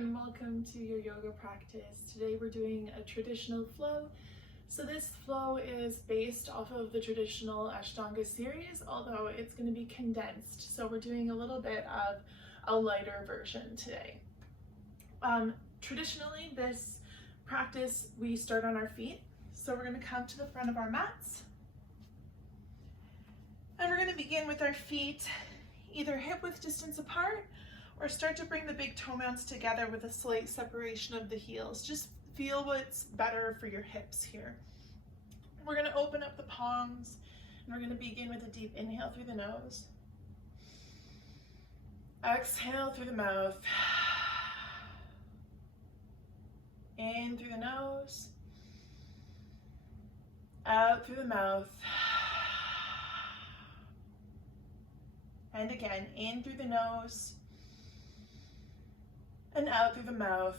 and welcome to your yoga practice. Today we're doing a traditional flow. So this flow is based off of the traditional Ashtanga series, although it's going to be condensed. So we're doing a little bit of a lighter version today. Traditionally, this practice, we start on our feet. So we're going to come to the front of our mats. And we're going to begin with our feet either hip width distance apart or start to bring the big toe mounts together with a slight separation of the heels. Just feel what's better for your hips here. We're going to open up the palms and we're going to begin with a deep inhale through the nose. Exhale through the mouth. In through the nose. Out through the mouth. And again, in through the nose and out through the mouth.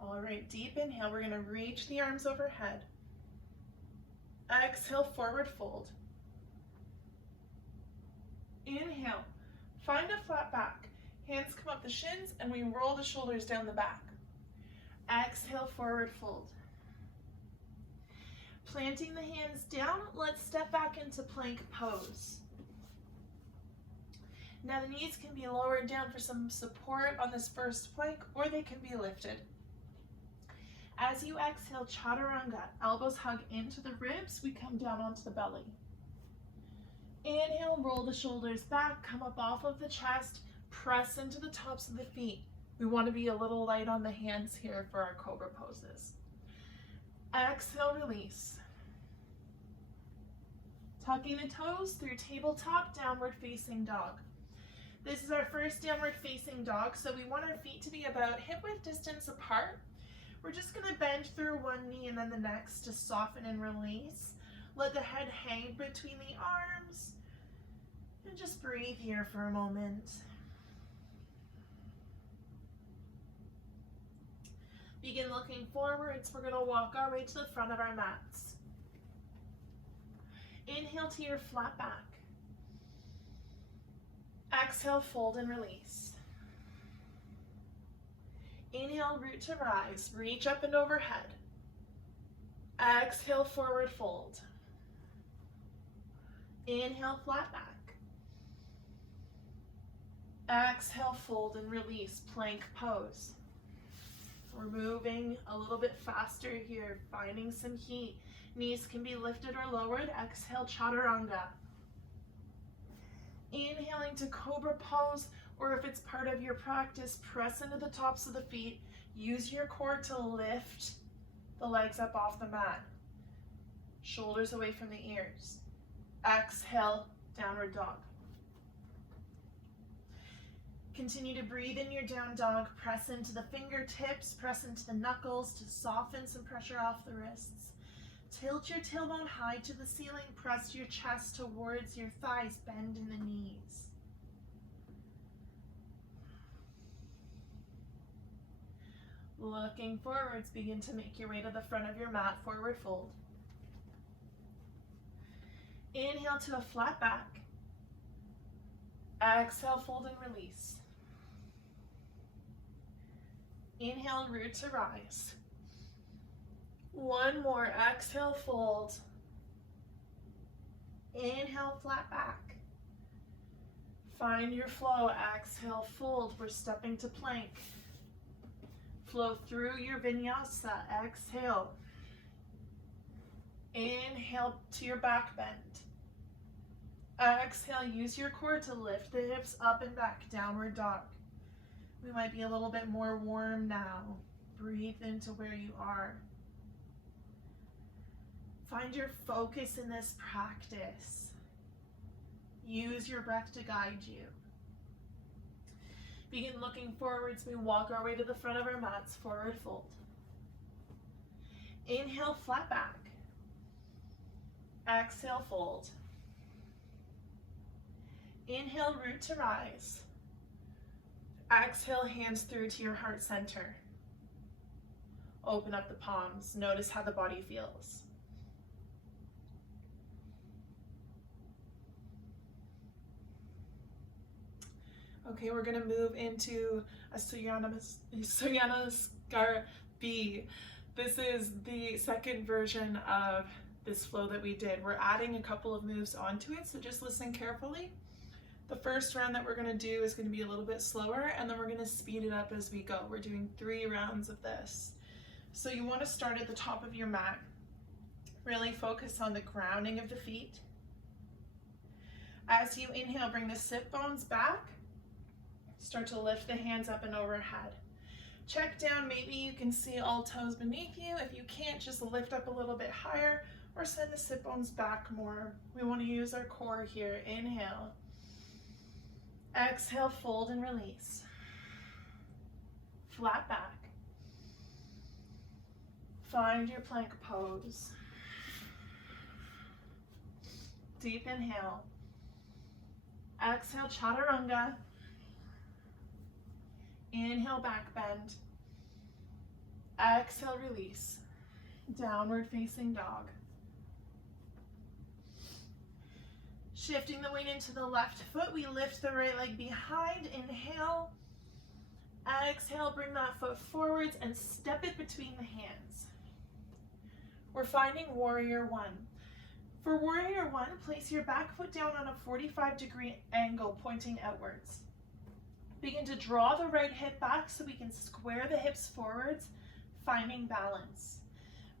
All right, deep inhale. We're going to reach the arms overhead. Exhale, forward fold. Inhale, find a flat back. Hands come up the shins and we roll the shoulders down the back. Exhale, forward fold. Planting the hands down, let's step back into plank pose. Now the knees can be lowered down for some support on this first plank, or they can be lifted. As you exhale, chaturanga, elbows hug into the ribs, we come down onto the belly. Inhale, roll the shoulders back, come up off of the chest, press into the tops of the feet. We want to be a little light on the hands here for our cobra poses. Exhale, release. Tucking the toes through tabletop, downward facing dog. This is our first downward facing dog, so we want our feet to be about hip width distance apart. We're just going to bend through one knee and then the next to soften and release. Let the head hang between the arms. And just breathe here for a moment. Begin looking forwards. We're going to walk our way to the front of our mats. Inhale to your flat back. Exhale, fold and release. Inhale, root to rise. Reach up and overhead. Exhale, forward fold. Inhale, flat back. Exhale, fold and release, plank pose. We're moving a little bit faster here, finding some heat. Knees can be lifted or lowered. Exhale, chaturanga. Inhaling to cobra pose, or if it's part of your practice, press into the tops of the feet. Use your core to lift the legs up off the mat. Shoulders away from the ears. Exhale, downward dog. Continue to breathe in your down dog. Press into the fingertips, press into the knuckles to soften some pressure off the wrists. Tilt your tailbone high to the ceiling. Press your chest towards your thighs. Bend in the knees. Looking forwards, begin to make your way to the front of your mat, forward fold. Inhale to a flat back. Exhale, fold and release. Inhale, root to rise. One more, exhale, fold. Inhale, flat back. Find your flow, exhale, fold. We're stepping to plank. Flow through your vinyasa, exhale. Inhale to your back bend. Exhale, use your core to lift the hips up and back, downward dog. We might be a little bit more warm now. Breathe into where you are. Find your focus in this practice. Use your breath to guide you. Begin looking forwards. We walk our way to the front of our mats, forward fold. Inhale, flat back. Exhale, fold. Inhale, root to rise. Exhale, hands through to your heart center. Open up the palms. Notice how the body feels. Okay, we're gonna move into a Suryanamaskara B. This is the second version of this flow that we did. We're adding a couple of moves onto it, so just listen carefully. The first round that we're gonna do is gonna be a little bit slower, and then we're gonna speed it up as we go. We're doing 3 rounds of this. So you wanna start at the top of your mat. Really focus on the grounding of the feet. As you inhale, bring the sit bones back. Start to lift the hands up and overhead. Check down, maybe you can see all toes beneath you. If you can't, just lift up a little bit higher or send the sit bones back more. We want to use our core here. Inhale. Exhale, fold and release. Flat back. Find your plank pose. Deep inhale. Exhale, chaturanga. Inhale, back bend. Exhale, release. Downward facing dog. Shifting the weight into the left foot, we lift the right leg behind. Inhale. Exhale, bring that foot forwards and step it between the hands. We're finding warrior one. For warrior one, place your back foot down on a 45-degree angle pointing outwards. Begin to draw the right hip back so we can square the hips forwards, finding balance.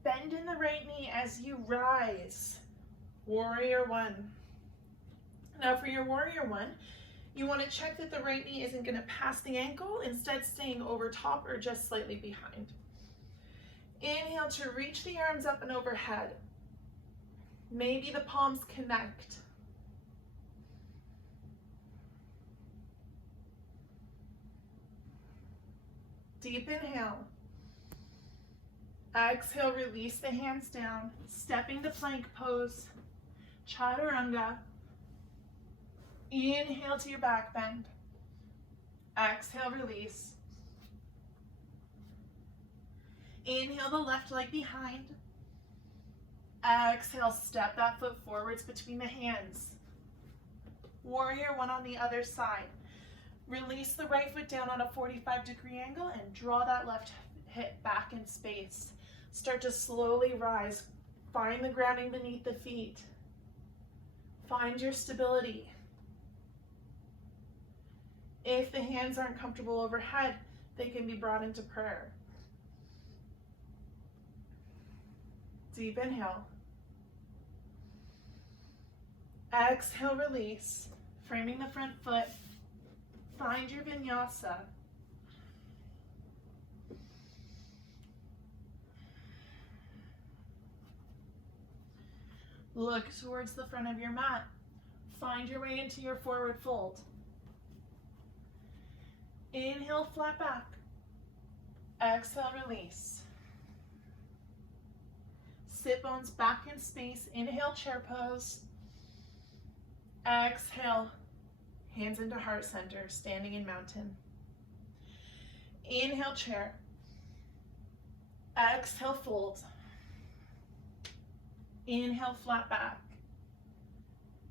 Bend in the right knee as you rise. Warrior one. Now for your warrior one, you want to check that the right knee isn't going to pass the ankle, instead staying over top or just slightly behind. Inhale to reach the arms up and overhead. Maybe the palms connect. Deep inhale. Exhale, release the hands down, stepping to plank pose, chaturanga. Inhale to your back bend. Exhale, release. Inhale the left leg behind. Exhale, step that foot forwards between the hands. Warrior one on the other side. Release the right foot down on a 45-degree angle and draw that left hip back in space. Start to slowly rise. Find the grounding beneath the feet. Find your stability. If the hands aren't comfortable overhead, they can be brought into prayer. Deep inhale. Exhale, release. Framing the front foot. Find your vinyasa. Look towards the front of your mat. Find your way into your forward fold. Inhale, flat back. Exhale, release. Sit bones back in space. Inhale, chair pose. Exhale, hands into heart center, standing in mountain. Inhale, chair. Exhale, fold. Inhale, flat back.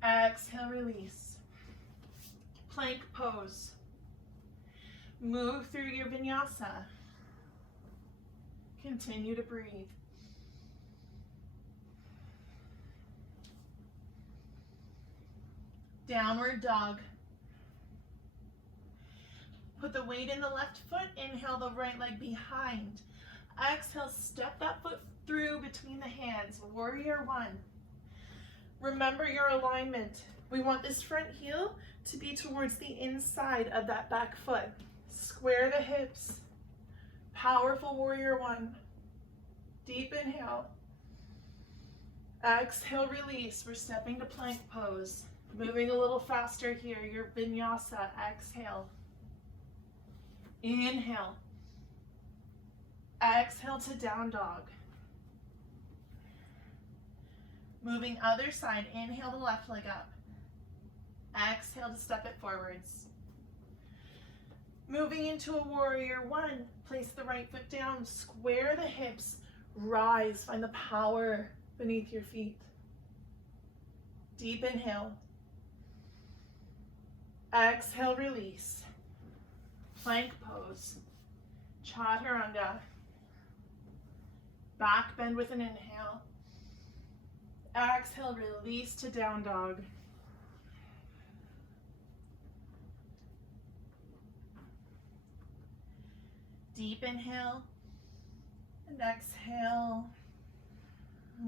Exhale, release. Plank pose. Move through your vinyasa. Continue to breathe. Downward dog. Put the weight in the left foot. Inhale the right leg behind. Exhale, step that foot through between the hands. Warrior one. Remember your alignment. We want this front heel to be towards the inside of that back foot. Square the hips. Powerful warrior one. Deep inhale. Exhale, release. We're stepping to plank pose. Moving a little faster here. Your vinyasa. Exhale. Inhale. Exhale to down dog. Moving other side. Inhale the left leg up. Exhale to step it forwards. Moving into a warrior one. Place the right foot down. Square the hips. Rise. Find the power beneath your feet. Deep inhale. Exhale, release. plank pose, chaturanga. Back bend with an inhale. Exhale, release to down dog. Deep inhale and exhale.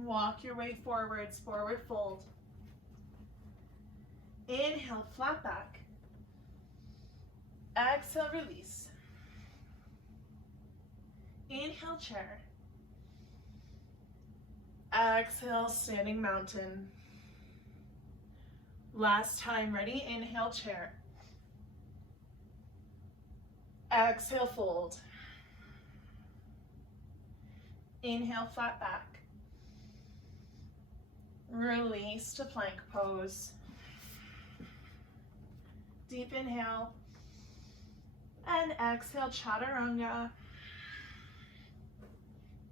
Walk your way forwards, forward fold. Inhale, flat back. Exhale, release. Inhale, chair. Exhale, standing mountain. Last time, ready? Inhale, chair. Exhale, fold. Inhale, flat back. Release to plank pose. Deep inhale. And exhale, chaturanga.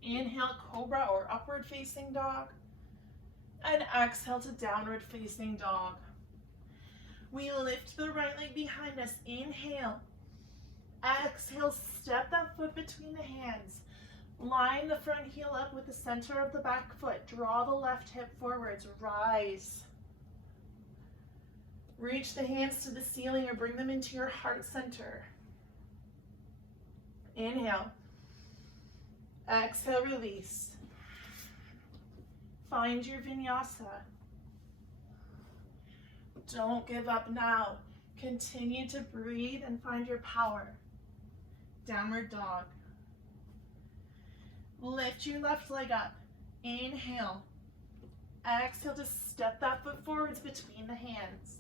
Inhale, cobra or upward facing dog. And exhale to downward facing dog. We lift the right leg behind us. Inhale. Exhale, step that foot between the hands. Line the front heel up with the center of the back foot. Draw the left hip forwards. Rise. Reach the hands to the ceiling or bring them into your heart center. Inhale. Exhale, release. Find your vinyasa. Don't give up now. Continue to breathe and find your power. Downward dog. Lift your left leg up. Inhale. Exhale to step that foot forwards between the hands.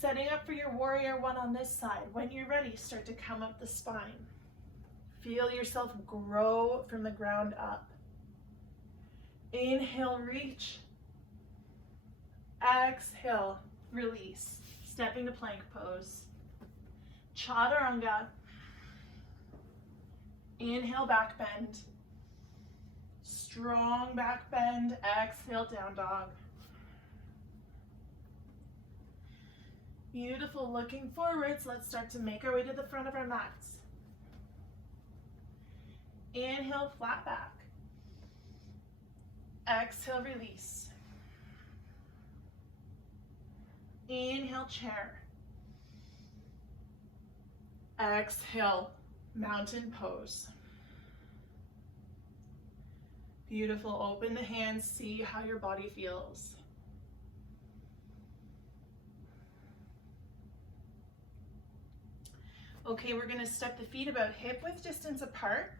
Setting up for your warrior one on this side. When you're ready, start to come up the spine. Feel yourself grow from the ground up. Inhale, reach. Exhale, release. Stepping to plank pose. Chaturanga. Inhale, back bend. Strong back bend. Exhale, down dog. Beautiful. Looking forwards, let's start to make our way to the front of our mats. Inhale, flat back. Exhale, release. Inhale, chair. Exhale, mountain pose. Beautiful. Open the hands, see how your body feels. Okay, we're going to step the feet about hip width distance apart.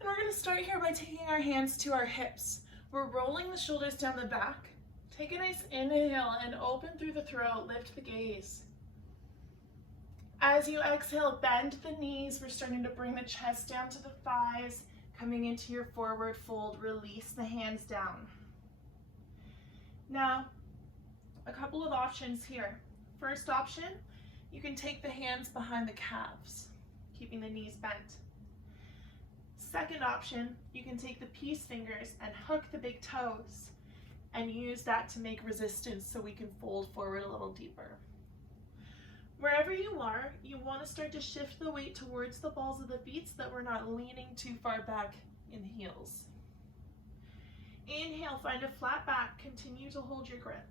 And we're going to start here by taking our hands to our hips. We're rolling the shoulders down the back. Take a nice inhale and open through the throat, lift the gaze. As you exhale, bend the knees. We're starting to bring the chest down to the thighs, coming into your forward fold. Release the hands down. Now, a couple of options here. First option, you can take the hands behind the calves, keeping the knees bent. Second option, you can take the peace fingers and hook the big toes and use that to make resistance so we can fold forward a little deeper. Wherever you are, you want to start to shift the weight towards the balls of the feet so that we're not leaning too far back in the heels. Inhale, find a flat back, continue to hold your grip.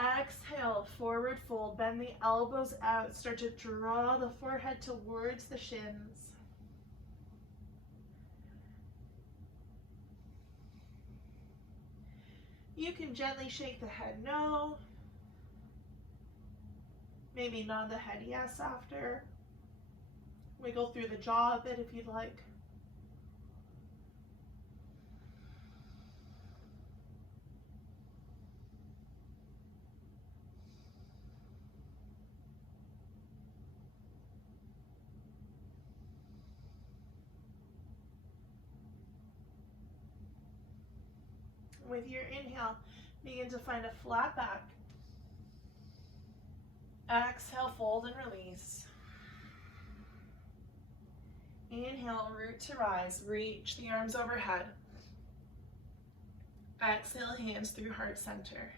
Exhale, forward fold, bend the elbows out, start to draw the forehead towards the shins. You can gently shake the head no. Maybe nod the head yes after. Wiggle through the jaw a bit if you'd like. With your inhale, begin to find a flat back. Exhale, fold and release. Inhale, root to rise. Reach the arms overhead. Exhale, hands through heart center.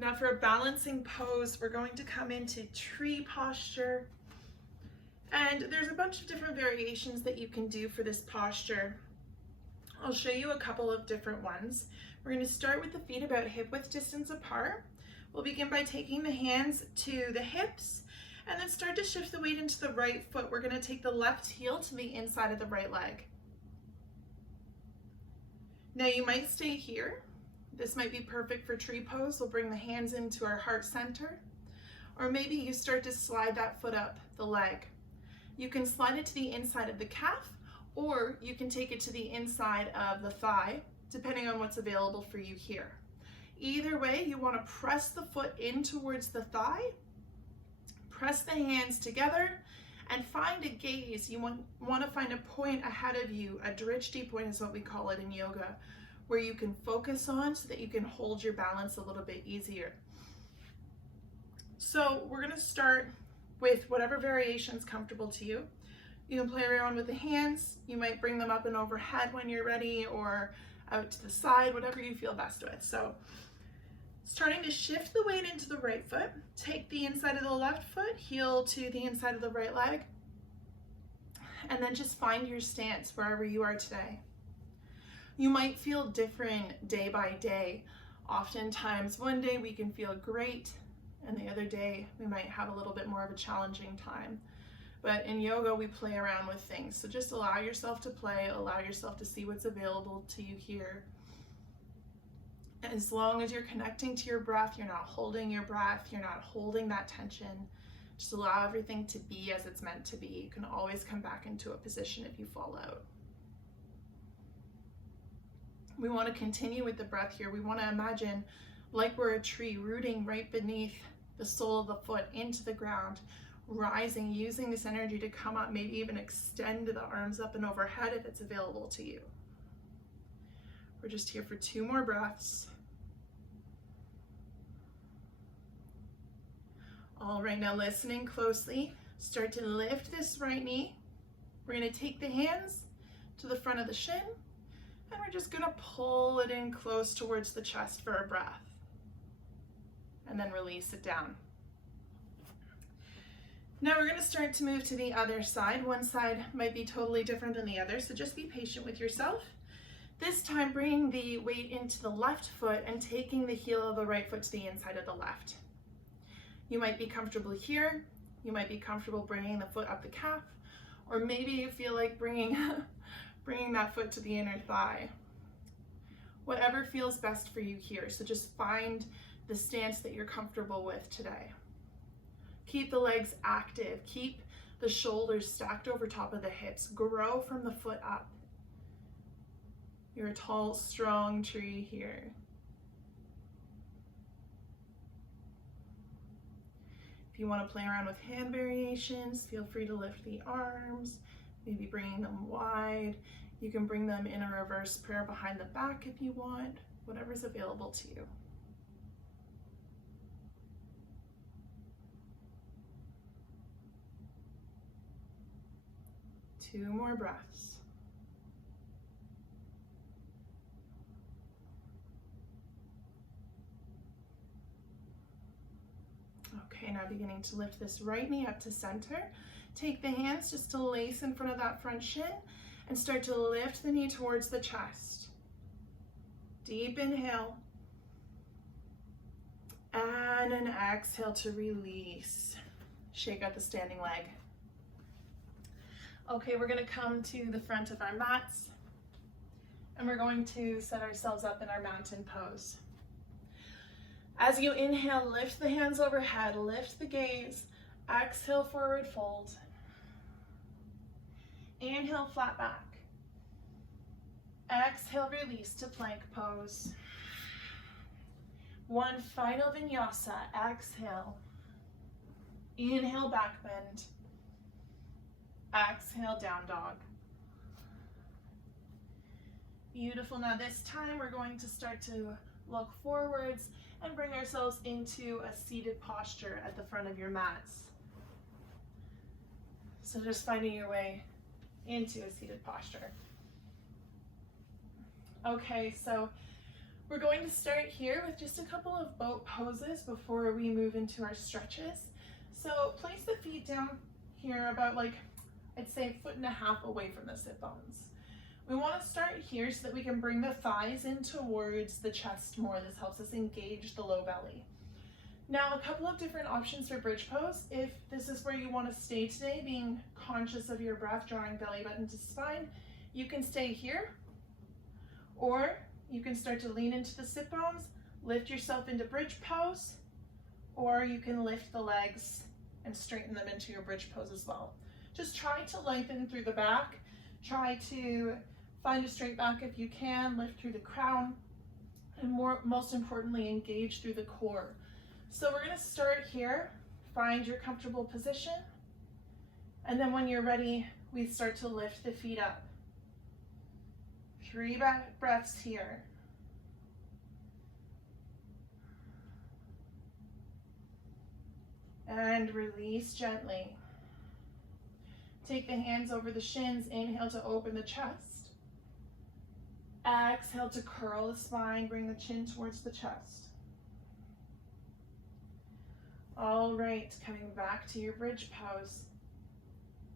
Now for a balancing pose, we're going to come into tree posture. And there's a bunch of different variations that you can do for this posture. I'll show you a couple of different ones. We're going to start with the feet about hip width distance apart. We'll begin by taking the hands to the hips and then start to shift the weight into the right foot. We're going to take the left heel to the inside of the right leg. Now you might stay here. This might be perfect for tree pose. We'll bring the hands into our heart center. Or maybe you start to slide that foot up the leg. You can slide it to the inside of the calf, or you can take it to the inside of the thigh, depending on what's available for you here. Either way, you want to press the foot in towards the thigh, press the hands together, and find a gaze. You want to find a point ahead of you. A drishti point is what we call it in yoga, where you can focus on so that you can hold your balance a little bit easier. So we're going to start with whatever variation is comfortable to you. You can play around with the hands. You might bring them up and overhead when you're ready, or out to the side, whatever you feel best with. So starting to shift the weight into the right foot, take the inside of the left foot, heel to the inside of the right leg, and then just find your stance wherever you are today. You might feel different day by day. Oftentimes, one day we can feel great, and the other day we might have a little bit more of a challenging time. But in yoga, we play around with things. So just allow yourself to play, allow yourself to see what's available to you here. As long as you're connecting to your breath, you're not holding your breath, you're not holding that tension. Just allow everything to be as it's meant to be. You can always come back into a position if you fall out. We want to continue with the breath here. We want to imagine like we're a tree rooting right beneath the sole of the foot into the ground, rising, using this energy to come up, maybe even extend the arms up and overhead if it's available to you. We're just here for 2 more breaths. All right, now listening closely, start to lift this right knee. We're going to take the hands to the front of the shin, and we're just going to pull it in close towards the chest for a breath. And then release it down. Now we're going to start to move to the other side. One side might be totally different than the other, so just be patient with yourself. This time, bringing the weight into the left foot and taking the heel of the right foot to the inside of the left. You might be comfortable here. You might be comfortable bringing the foot up the calf, or maybe you feel like bringing that foot to the inner thigh. Whatever feels best for you here. So just find the stance that you're comfortable with today. Keep the legs active. Keep the shoulders stacked over top of the hips. Grow from the foot up. You're a tall, strong tree here. If you want to play around with hand variations, feel free to lift the arms, maybe bringing them wide. You can bring them in a reverse prayer behind the back if you want, whatever's available to you. 2 more breaths. Okay, now beginning to lift this right knee up to center. Take the hands just to lace in front of that front shin and start to lift the knee towards the chest. Deep inhale. And an exhale to release. Shake out the standing leg. Okay, we're gonna come to the front of our mats and we're going to set ourselves up in our mountain pose. As you inhale, lift the hands overhead, lift the gaze, exhale, forward fold. Inhale, flat back. Exhale, release to plank pose. One final vinyasa, exhale. Inhale, back bend. Exhale, down dog. Beautiful. Now this time we're going to start to look forwards and bring ourselves into a seated posture at the front of your mats. So just finding your way into a seated posture. Okay, so We're going to start here with just a couple of boat poses before we move into our stretches. So place the feet down here about I'd say 1.5 feet away from the sit bones. We want to start here so that we can bring the thighs in towards the chest more. This helps us engage the low belly. Now, a couple of different options for bridge pose. If this is where you want to stay today, being conscious of your breath, drawing belly button to spine, you can stay here, or you can start to lean into the sit bones, lift yourself into bridge pose, or you can lift the legs and straighten them into your bridge pose as well. Just try to lengthen through the back. Try to find a straight back if you can, lift through the crown, and most importantly, engage through the core. So we're going to start here, find your comfortable position, and then when you're ready, we start to lift the feet up. 3 breaths here. And release gently. Take the hands over the shins, inhale to open the chest. Exhale to curl the spine, bring the chin towards the chest. All right, coming back to your bridge pose.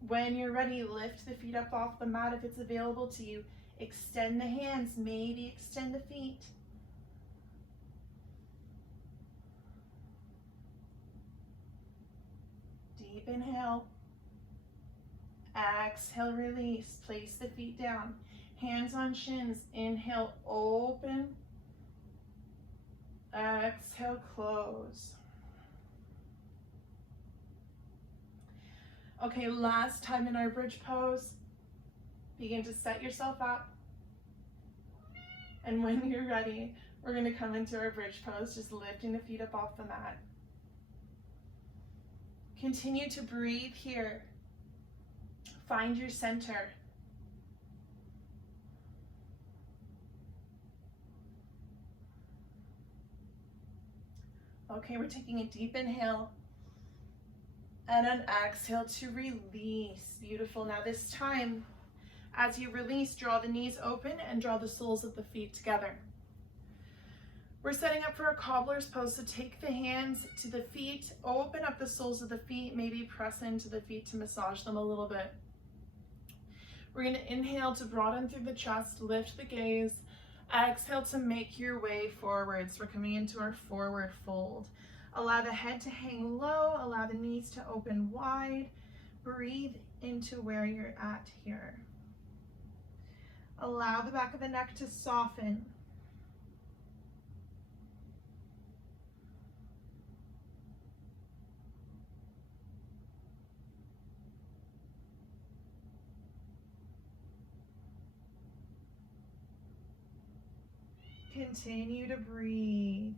When you're ready, lift the feet up off the mat if it's available to you. Extend the hands, maybe extend the feet. Deep inhale. Exhale, release. Place the feet down. Hands on shins. Inhale, open. Exhale, close. Okay, last time in our bridge pose. Begin to set yourself up. And when you're ready, we're going to come into our bridge pose, just lifting the feet up off the mat. Continue to breathe here. Find your center. Okay, we're taking a deep inhale and an exhale to release. Beautiful. Now this time, as you release, draw the knees open and draw the soles of the feet together. We're setting up for a cobbler's pose, so take the hands to the feet, open up the soles of the feet, maybe press into the feet to massage them a little bit. We're going to inhale to broaden through the chest, lift the gaze. Exhale to make your way forwards. We're coming into our forward fold. Allow the head to hang low, allow the knees to open wide. Breathe into where you're at here. Allow the back of the neck to soften. Continue to breathe.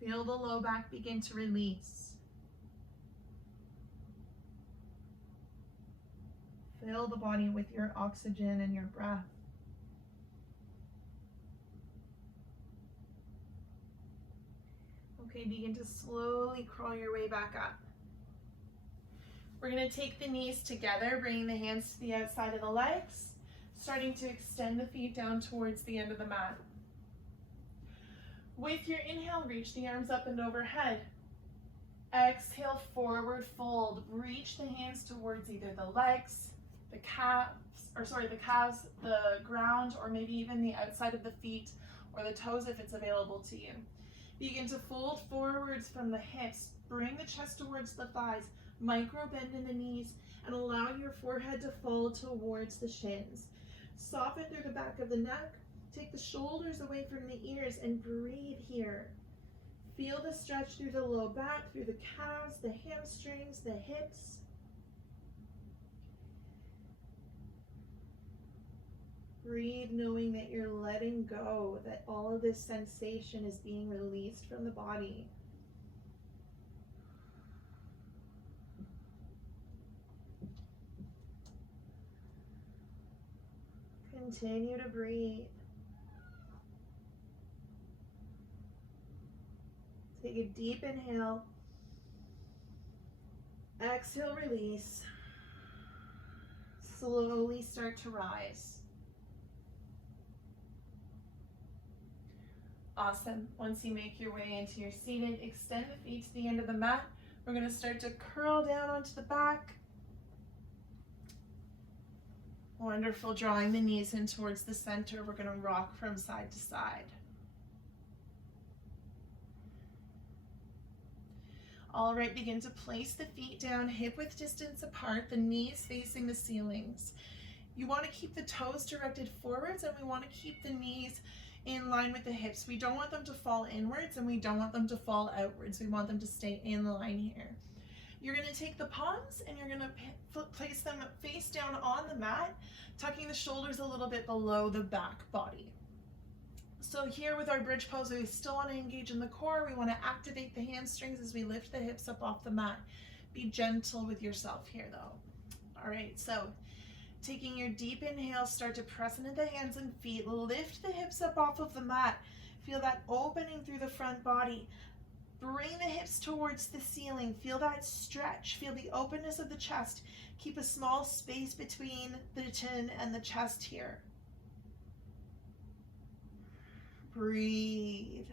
Feel the low back begin to release. Fill the body with your oxygen and your breath. Okay, begin to slowly crawl your way back up. We're going to take the knees together, bringing the hands to the outside of the legs, starting to extend the feet down towards the end of the mat. With your inhale, reach the arms up and overhead. Exhale, forward fold. Reach the hands towards either the legs, the calves, the ground, or maybe even the outside of the feet or the toes if it's available to you. Begin to fold forwards from the hips. Bring the chest towards the thighs. Micro bend in the knees and allow your forehead to fall towards the shins. Soften through the back of the neck. Take the shoulders away from the ears and breathe here. Feel the stretch through the low back, through the calves, the hamstrings, the hips. Breathe knowing that you're letting go, that all of this sensation is being released from the body. Continue to breathe. Take a deep inhale. Exhale, release. Slowly start to rise. Awesome. Once you make your way into your seated, extend the feet to the end of the mat. We're going to start to curl down onto the back. Wonderful. Drawing the knees in towards the center. We're going to rock from side to side. All right, begin to place the feet down, hip width distance apart, the knees facing the ceilings. You want to keep the toes directed forwards, and we want to keep the knees in line with the hips. We don't want them to fall inwards, and we don't want them to fall outwards. We want them to stay in line here. You're going to take the palms and you're going to place them face down on the mat, tucking the shoulders a little bit below the back body. So here with our bridge pose, we still want to engage in the core. We want to activate the hamstrings as we lift the hips up off the mat. Be gentle with yourself here though. All right, so taking your deep inhale, start to press into the hands and feet. Lift the hips up off of the mat. Feel that opening through the front body. Bring the hips towards the ceiling. Feel that stretch. Feel the openness of the chest. Keep a small space between the chin and the chest here. Breathe.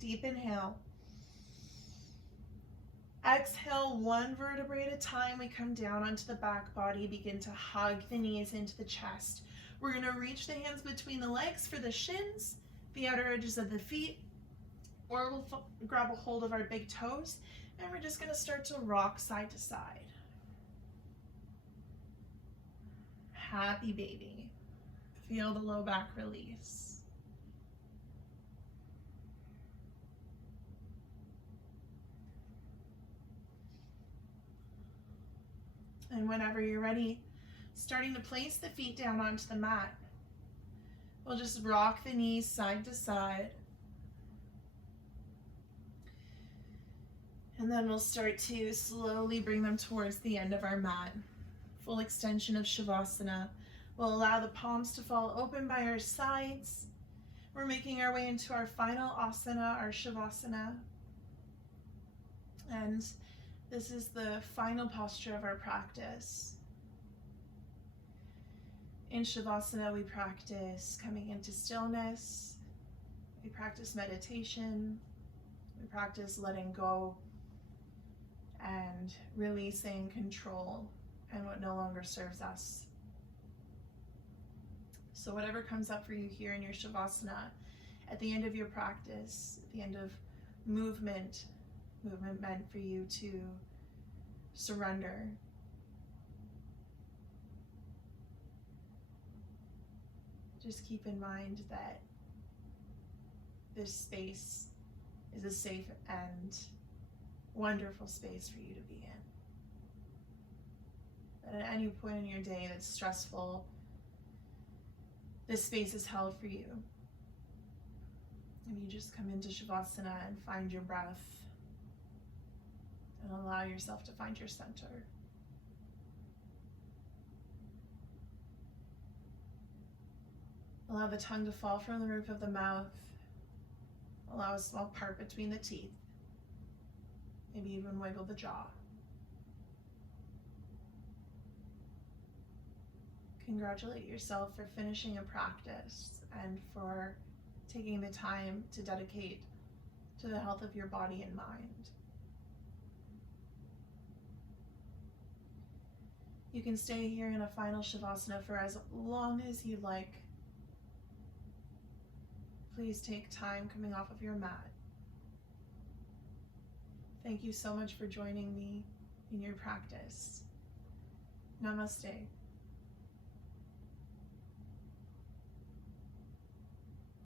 Deep inhale. Exhale, one vertebrae at a time. We come down onto the back body, begin to hug the knees into the chest. We're going to reach the hands between the legs for the shins, the outer edges of the feet, or we'll grab a hold of our big toes, and we're just going to start to rock side to side. Happy baby. Feel the low back release. And whenever you're ready, starting to place the feet down onto the mat. We'll just rock the knees side to side. And then we'll start to slowly bring them towards the end of our mat. Full extension of Shavasana. We'll allow the palms to fall open by our sides. We're making our way into our final asana, our Shavasana. And this is the final posture of our practice. In Shavasana, we practice coming into stillness. We practice meditation. We practice letting go and releasing control and what no longer serves us. So whatever comes up for you here in your Shavasana, at the end of your practice, at the end of movement meant for you to surrender. Just keep in mind that this space is a safe and wonderful space for you to be in. That at any point in your day that's stressful, this space is held for you. And you just come into Shavasana and find your breath and allow yourself to find your center. Allow the tongue to fall from the roof of the mouth. Allow a small part between the teeth. Maybe even wiggle the jaw. Congratulate yourself for finishing a practice and for taking the time to dedicate to the health of your body and mind. You can stay here in a final Shavasana for as long as you like. Please take time coming off of your mat. Thank you so much for joining me in your practice. Namaste.